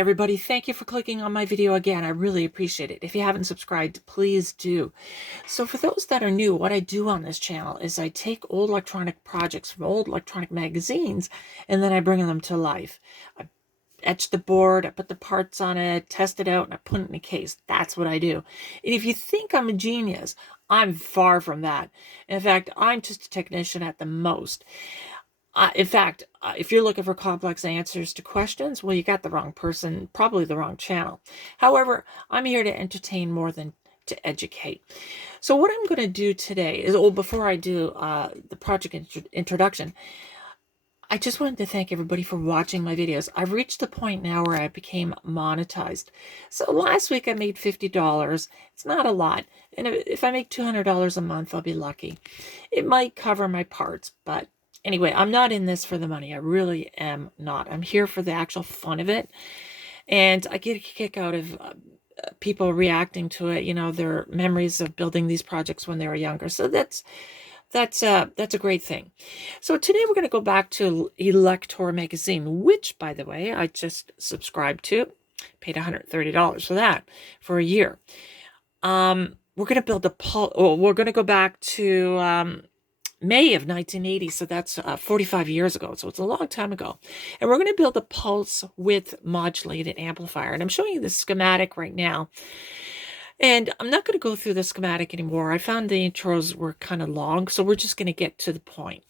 Everybody, thank you for clicking on my video again. I really appreciate it. If you haven't subscribed, please do. So for those that are new, what I do on this channel is I take old electronic projects from old electronic magazines and then I bring them to life. I etch the board, I put the parts on it, test it out, and I put it in a case. That's what I do. And if you think I'm a genius, I'm far from that. In fact, I'm just a technician at the most. In fact, if you're looking for complex answers to questions, well, you got the wrong person, probably the wrong channel. However, I'm here to entertain more than to educate. So what I'm going to do today is, before I do the project introduction, I just wanted to thank everybody for watching my videos. I've reached the point now where I became monetized. So last week I made $50. It's not a lot. And if I make $200 a month, I'll be lucky. It might cover my parts, but anyway, I'm not in this for the money. I really am not. I'm here for the actual fun of it. And I get a kick out of people reacting to it, you know, their memories of building these projects when they were younger. So that's a great thing. So today we're going to go back to Elektor Magazine, which, by the way, I just subscribed to. Paid $130 for that for a year. We're going to build we're going to go back to May of 1980, so that's 45 years ago, so it's a long time ago. And we're going to build a Pulse Width Modulated amplifier, and I'm showing you the schematic right now. And I'm not going to go through the schematic anymore. I found the intros were kind of long, so we're just going to get to the point.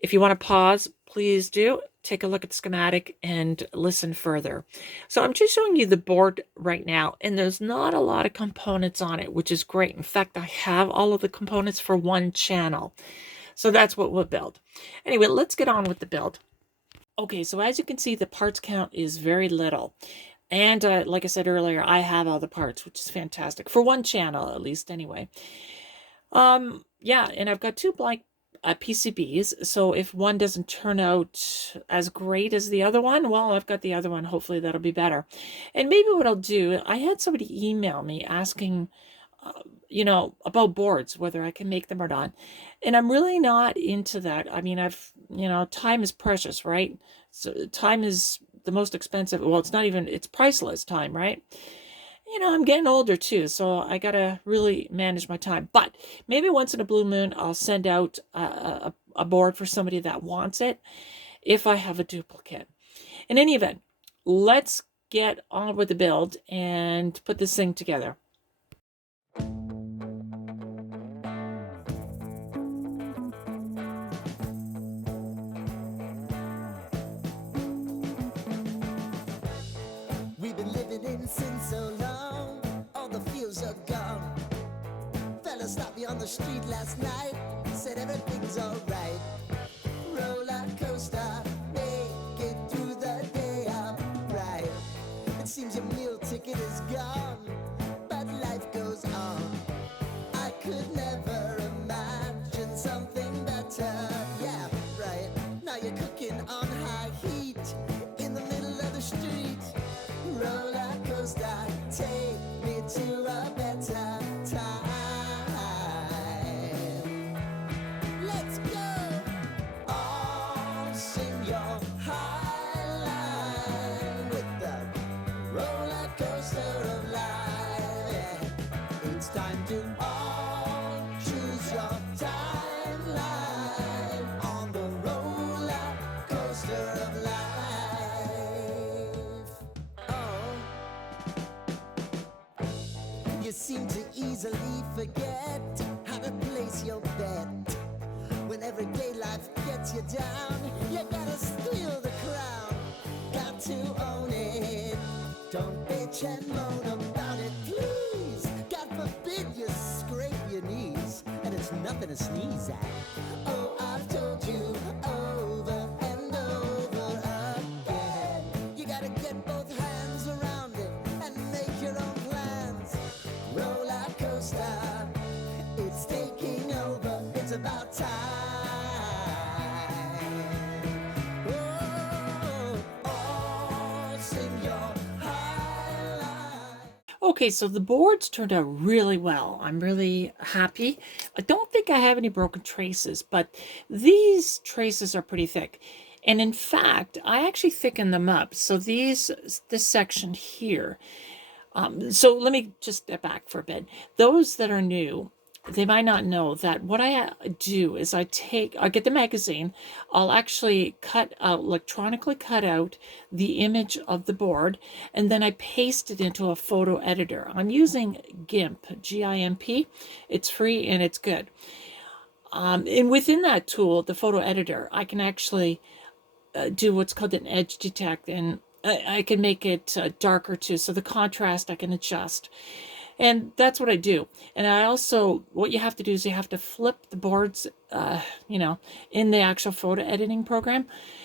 If you want to pause, please do. Take a look at the schematic and listen further. So I'm just showing you the board right now, and there's not a lot of components on it, which is great. In fact, I have all of the components for one channel. So that's what we'll build. Anyway, let's get on with the build. Okay, so as you can see, the parts count is very little. And like I said earlier, I have all the parts, which is fantastic. For one channel, at least, anyway. Yeah, and I've got two blank PCBs. So if one doesn't turn out as great as the other one, well, I've got the other one. Hopefully that'll be better. And maybe what I'll do, I had somebody email me asking, you know, about boards, whether I can make them or not. And I'm really not into that. I mean, you know, time is precious, right? So time is the most expensive. Well, it's not even, it's priceless time, right? You know, I'm getting older too, so I gotta really manage my time. But maybe once in a blue moon, I'll send out a board for somebody that wants it if I have a duplicate. In any event, let's get on with the build and put this thing together. We've been living in sin so long, all the feels are gone. Fella stopped me on the street last night, said everything's alright. Roller coaster, make it through the day upright. It seems your meal ticket is gone, but life goes on. I could never imagine something better. Yeah, right. Now you're cooking on high heat in the middle of the street. Roller coaster, take me to a better time. Let's go. All sing your high line with the roller coaster of life. Yeah. It's time to all choose your timeline on the roller coaster of life. You seem to easily forget how to place your bet. When everyday life gets you down, you gotta steal the crown. Got to own it. Don't bitch and moan about it, please. God forbid you scrape your knees, and it's nothing to sneeze at. Oh, I've told you over and over again. You gotta get both hands around it and make your own plans. Roller coaster, it's taking over, it's about time. Oh, sing your highlight. Okay, so the boards turned out really well. I'm really happy. I don't think I have any broken traces, but these traces are pretty thick. And in fact, I actually thicken them up. So this section here, so let me just step back for a bit. Those that are new, they might not know that what I do is I get the magazine, I'll actually electronically cut out the image of the board, and then I paste it into a photo editor. I'm using GIMP, G-I-M-P. It's free and it's good. And within that tool, the photo editor, I can actually do what's called an edge detect, and I can make it darker too, so the contrast I can adjust. And that's what I do. And I also, what you have to do is you have to flip the boards, in the actual photo editing program,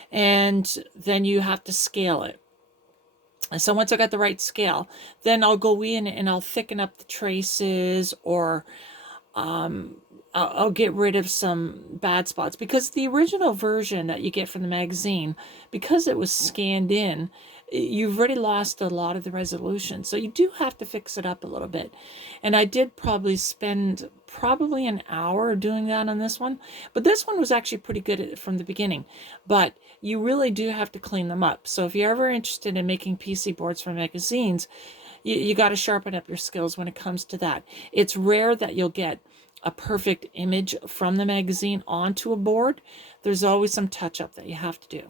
and then you have to scale it. So once I got the right scale, then I'll go in and I'll thicken up the traces, or I'll get rid of some bad spots, because the original version that you get from the magazine, because it was scanned in, you've already lost a lot of the resolution. So you do have to fix it up a little bit. And I did probably spend an hour doing that on this one. But this one was actually pretty good from the beginning. But you really do have to clean them up. So if you're ever interested in making PC boards for magazines, you got to sharpen up your skills when it comes to that. It's rare that you'll get a perfect image from the magazine onto a board. There's always some touch-up that you have to do.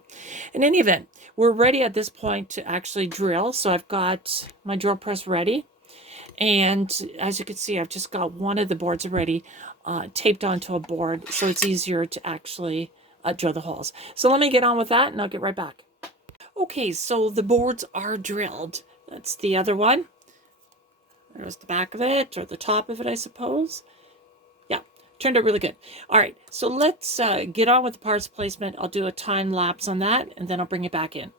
In any event, we're ready at this point to actually drill. So I've got my drill press ready. And as you can see, I've just got one of the boards already taped onto a board, so it's easier to actually drill the holes. So let me get on with that, and I'll get right back. Okay, so the boards are drilled. That's the other one. There's the back of it, or the top of it, I suppose. Turned out really good. All right, so let's get on with the parts placement. I'll do a time lapse on that, and then I'll bring it back in.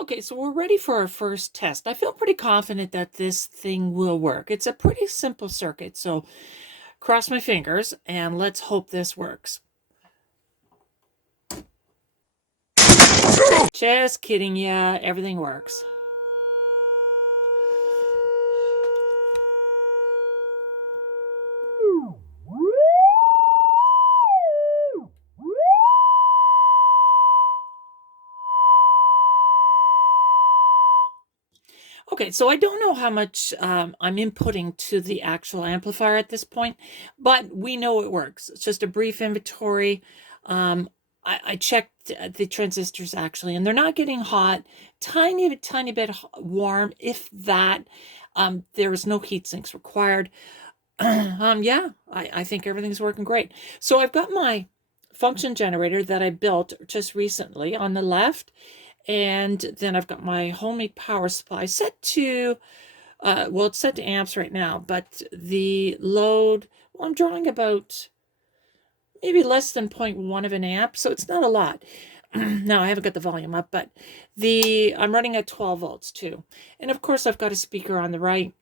Okay, so we're ready for our first test. I feel pretty confident that this thing will work. It's a pretty simple circuit, so cross my fingers and let's hope this works. Just kidding, yeah, everything works. Okay, so I don't know how much I'm inputting to the actual amplifier at this point, but we know it works. It's just a brief inventory. I checked the transistors actually, and they're not getting hot. Tiny bit warm, if that. There is no heat sinks required. Yeah, I think everything's working great. So I've got my function generator that I built just recently on the left. And then I've got my homemade power supply set to, well, it's set to amps right now, but the load, well, I'm drawing about maybe less than 0.1 of an amp, so it's not a lot. Now, I haven't got the volume up, but I'm running at 12 volts too. And of course, I've got a speaker on the right,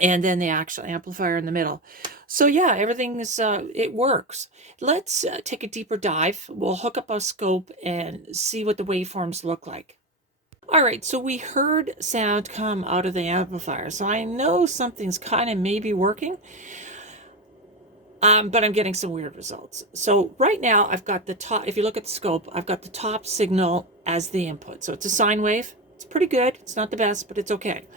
and then the actual amplifier in the middle. So yeah, everything's, it works. Let's take a deeper dive. We'll hook up a scope and see what the waveforms look like. All right, so we heard sound come out of the amplifier. So I know something's kind of maybe working, but I'm getting some weird results. So right now I've got the top, if you look at the scope, I've got the top signal as the input. So it's a sine wave. It's pretty good. It's not the best, but it's okay.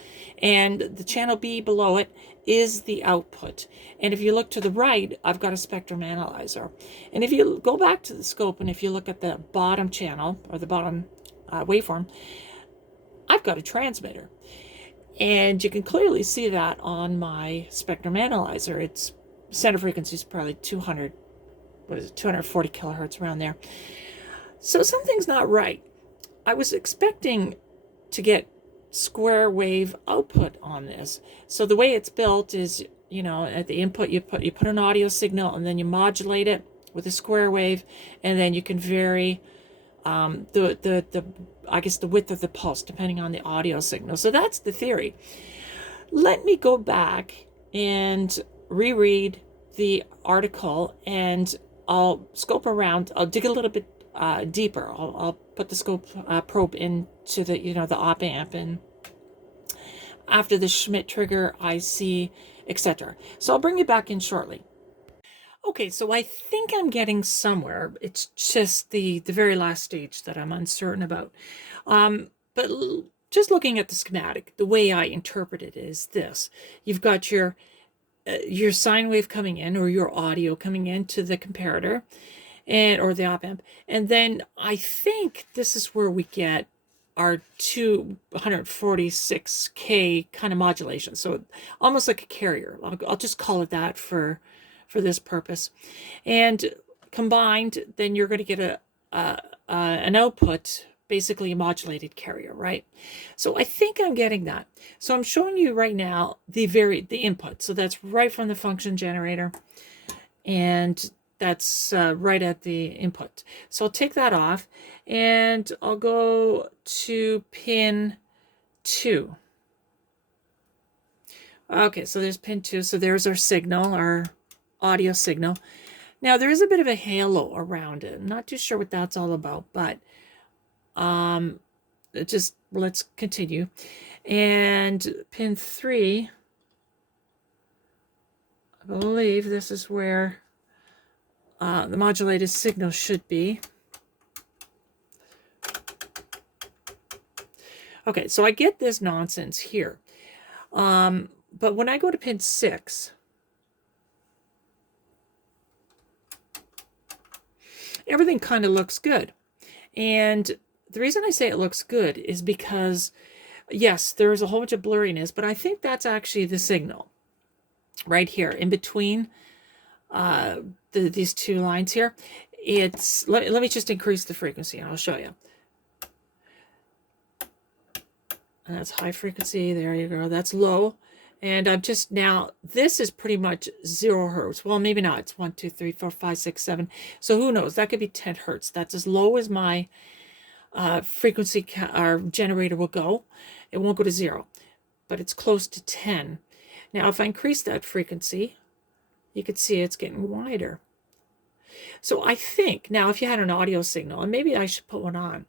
And the channel B below it is the output. And if you look to the right, I've got a spectrum analyzer. And if you go back to the scope, and if you look at the bottom channel, or the bottom waveform, I've got a transmitter. And you can clearly see that on my spectrum analyzer. Its center frequency is probably 240 kilohertz, around there. So something's not right. I was expecting to get square wave output on this. So the way it's built is, at the input you put an audio signal, and then you modulate it with a square wave, and then you can vary the width of the pulse depending on the audio signal. So that's the theory. Let me go back and reread the article and I'll scope around, I'll dig a little bit deeper. I'll put the scope probe into the, the op amp, and after the Schmidt trigger, IC, etc. So I'll bring you back in shortly. Okay, so I think I'm getting somewhere. It's just the very last stage that I'm uncertain about. But just looking at the schematic, the way I interpret it is this. You've got your sine wave coming in, or your audio coming into the comparator, or the op amp, and then I think this is where we get our 246K kind of modulation. So almost like a carrier. I'll just call it that for this purpose. And combined, then you're going to get an output, basically a modulated carrier, right? So I think I'm getting that. So I'm showing you right now the input. So that's right from the function generator, and that's right at the input. So I'll take that off, and I'll go to pin 2. Okay, so there's pin 2. So there's our signal, our audio signal. Now there is a bit of a halo around it. I'm not too sure what that's all about, but just let's continue. And pin 3, I believe this is where the modulated signal should be. Okay, so I get this nonsense here. But when I go to pin 6, everything kind of looks good. And the reason I say it looks good is because, yes, there's a whole bunch of blurriness, but I think that's actually the signal right here in between these two lines here. It's let me just increase the frequency and I'll show you. And that's high frequency. There you go. That's low. And I'm just now, this is pretty much 0 hertz. Well, maybe not. It's 1, 2, 3, 4, 5, 6, 7. So who knows? That could be 10 hertz. That's as low as my frequency or generator will go. It won't go to 0, but it's close to 10. Now, if I increase that frequency, you can see it's getting wider. So I think, now if you had an audio signal, and maybe I should put one on.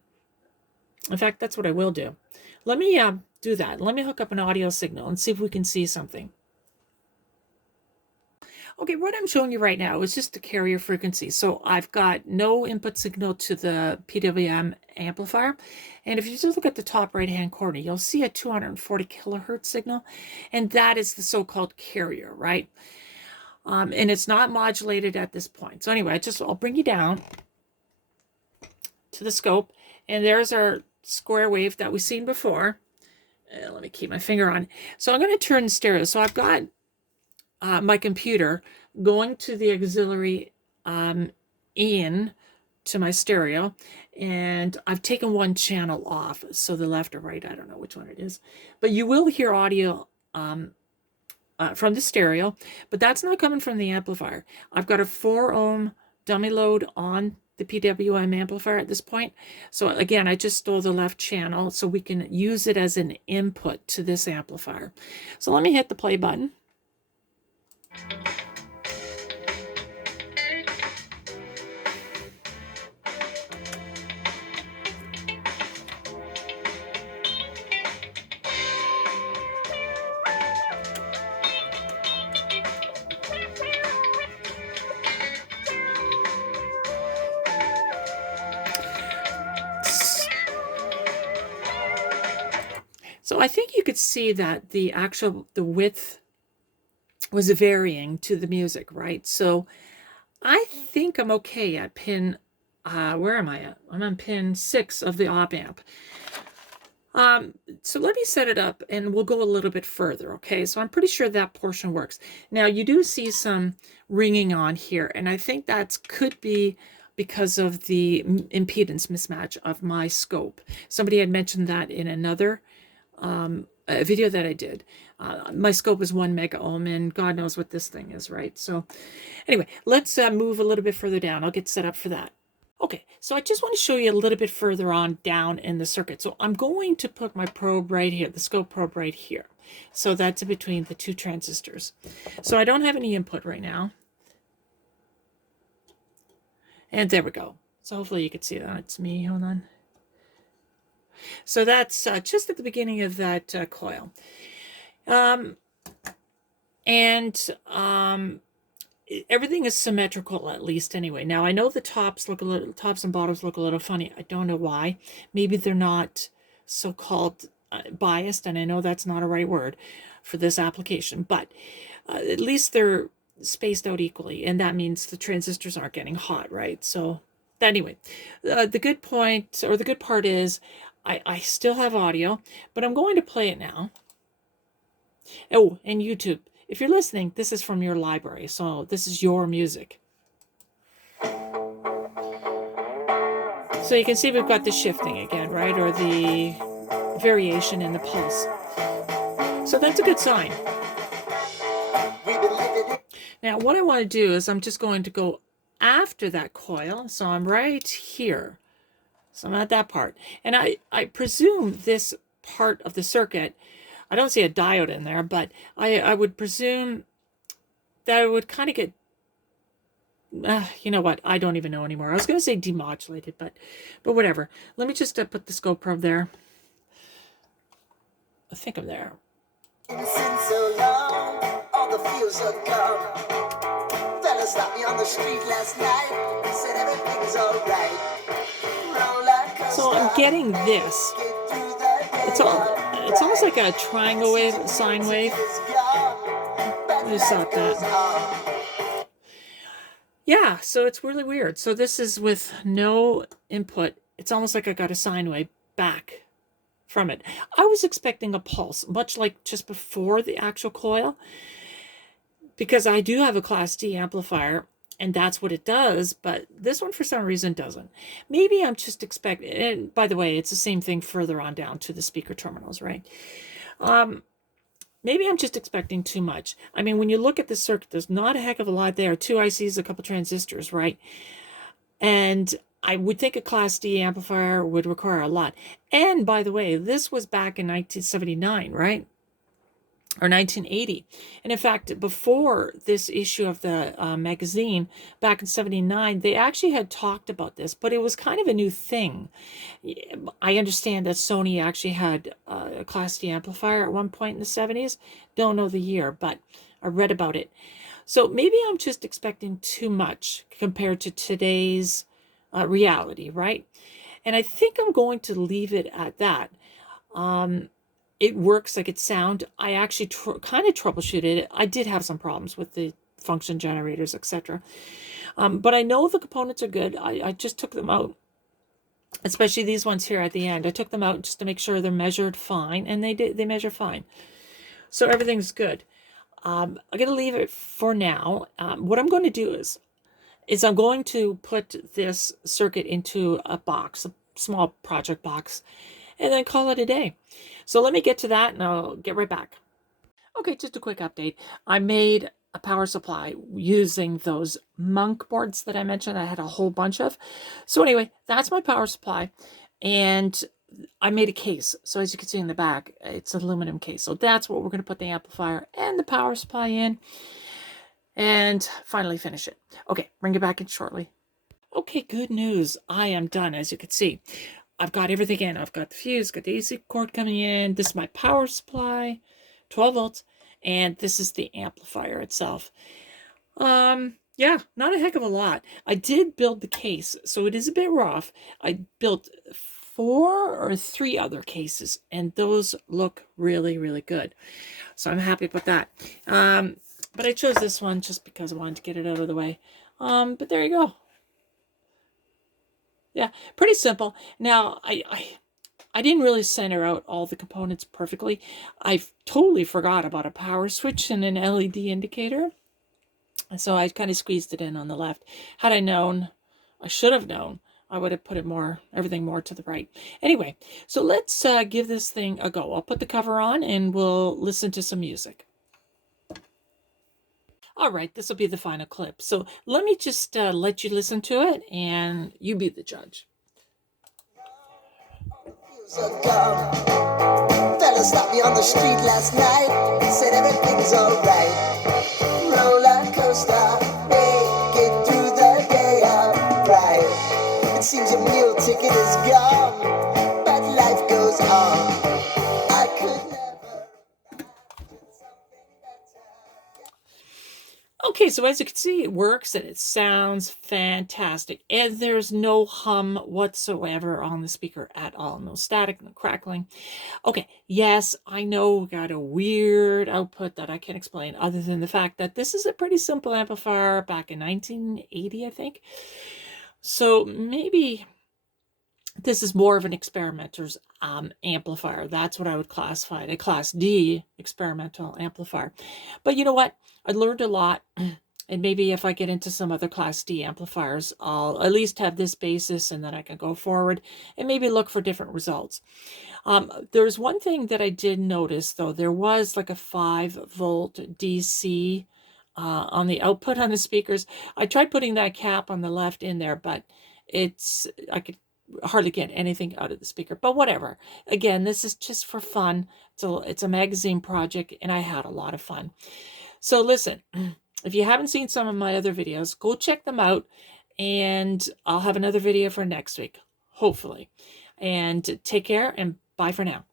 In fact, that's what I will do. Let me do that. Let me hook up an audio signal and see if we can see something. Okay, what I'm showing you right now is just the carrier frequency. So I've got no input signal to the PWM amplifier. And if you just look at the top right-hand corner, you'll see a 240 kilohertz signal. And that is the so-called carrier, right? And it's not modulated at this point. So anyway, I'll bring you down to the scope. And there's our square wave that we've seen before. Let me keep my finger on. So I'm going to turn stereo. So I've got my computer going to the auxiliary in to my stereo, and I've taken one channel off, so the left or right, I don't know which one it is, but you will hear audio from the stereo, but that's not coming from the amplifier. I've got a 4 ohm dummy load on the PWM amplifier at this point. So again, I just stole the left channel so we can use it as an input to this amplifier. So let me hit the play button. So I think you could see that the width was varying to the music, right? So I think I'm okay at pin, where am I at? I'm on pin 6 of the op amp. So let me set it up and we'll go a little bit further, okay? So I'm pretty sure that portion works. Now you do see some ringing on here, and I think that could be because of the impedance mismatch of my scope. Somebody had mentioned that in another a video that I did. My scope is 1 mega ohm, and God knows what this thing is, right? So anyway, let's move a little bit further down. I'll get set up for that. Okay, so I just want to show you a little bit further on down in the circuit. So I'm going to put my probe right here, the scope probe right here. So that's in between the 2 transistors. So I don't have any input right now. And there we go. So hopefully you can see that. It's me. Hold on. So that's just at the beginning of that coil. Everything is symmetrical, at least anyway. Now I know the tops and bottoms look a little funny. I don't know why. Maybe they're not so-called biased, and I know that's not a right word for this application, but at least they're spaced out equally, and that means the transistors aren't getting hot, right? So anyway, the good point, or the good part is I still have audio, but I'm going to play it now. Oh, and YouTube. If you're listening, this is from your library, so this is your music. So you can see we've got the shifting again, right? Or the variation in the pulse. So that's a good sign. Now what I want to do is I'm just going to go after that coil. So I'm right here. So I'm at that part. And I presume this part of the circuit, I don't see a diode in there, but I would presume that it would kind of get, you know what? I don't even know anymore. I was going to say demodulated, but whatever. Let me just put the scope probe there. I think I'm there. So long, all the feels are gone. Fella stopped me on the street last night. Said everything's alright. So I'm getting this. It's almost like a triangle wave, sine wave. I just thought that. Yeah, so it's really weird. So this is with no input. It's almost like I got a sine wave back from it. I was expecting a pulse, much like just before the actual coil, because I do have a Class D amplifier, and that's what it does, but this one for some reason doesn't. Maybe I'm just expecting, and by the way, it's the same thing further on down to the speaker terminals, right? Maybe I'm just expecting too much. I mean, when you look at the circuit, there's not a heck of a lot there. 2 ICs, a couple transistors, right? And I would think a Class D amplifier would require a lot. And by the way, this was back in 1979, right? Or 1980. And in fact, before this issue of the magazine, back in 79, they actually had talked about this, but it was kind of a new thing. I understand that Sony actually had a Class D amplifier at one point in the 70s. Don't know the year, but I read about it. So maybe I'm just expecting too much compared to today's reality, right? And I think I'm going to leave it at that. It works like it's sound. I actually kind of troubleshooted it. I did have some problems with the function generators, etc. But I know the components are good. I just took them out, especially these ones here at the end. I took them out just to make sure they're measured fine, and they measure fine. So everything's good. I'm going to leave it for now. What I'm going to do is I'm going to put this circuit into a box, a small project box, and then call it a day. So let me get to that and I'll get right back. Okay, just a quick update. I made a power supply using those monk boards that I mentioned. I had a whole bunch of. So anyway, that's my power supply. And I made a case. So as you can see in the back, it's an aluminum case. So that's what we're going to put the amplifier and the power supply in. And finally finish it. Okay, bring it back in shortly. Okay, good news. I am done, as you can see. I've got everything in. I've got the fuse, got the AC cord coming in. This is my power supply, 12 volts, and this is the amplifier itself. Yeah, not a heck of a lot. I did build the case, so it is a bit rough. I built 4 or 3 other cases, and those look really, really good. So I'm happy with that. But I chose this one just because I wanted to get it out of the way. But there you go. Yeah, pretty simple. Now, I didn't really center out all the components perfectly. I totally forgot about a power switch and an LED indicator. So I kind of squeezed it in on the left. Had I known, I should have known, I would have put it everything more to the right. Anyway, so let's give this thing a go. I'll put the cover on and we'll listen to some music. All right, this will be the final clip. So let me just let you listen to it and you be the judge. Fella stopped me on the street last night. Said everything's alright. Rollercoaster, make it through the day alright. Okay, so as you can see, it works and it sounds fantastic. And there's no hum whatsoever on the speaker at all. No static, no crackling. Okay, yes, I know we got a weird output that I can't explain other than the fact that this is a pretty simple amplifier back in 1980, I think. So maybe this is more of an experimenter's amplifier. That's what I would classify it, a Class D experimental amplifier. But you know what? I learned a lot. And maybe if I get into some other Class D amplifiers, I'll at least have this basis and then I can go forward and maybe look for different results. There's one thing that I did notice, though. There was like a 5-volt DC on the output on the speakers. I tried putting that cap on the left in there, but I could hardly get anything out of the speaker, but whatever. Again, this is just for fun. It's a magazine project and I had a lot of fun. So listen, if you haven't seen some of my other videos, go check them out and I'll have another video for next week, hopefully. And take care and bye for now.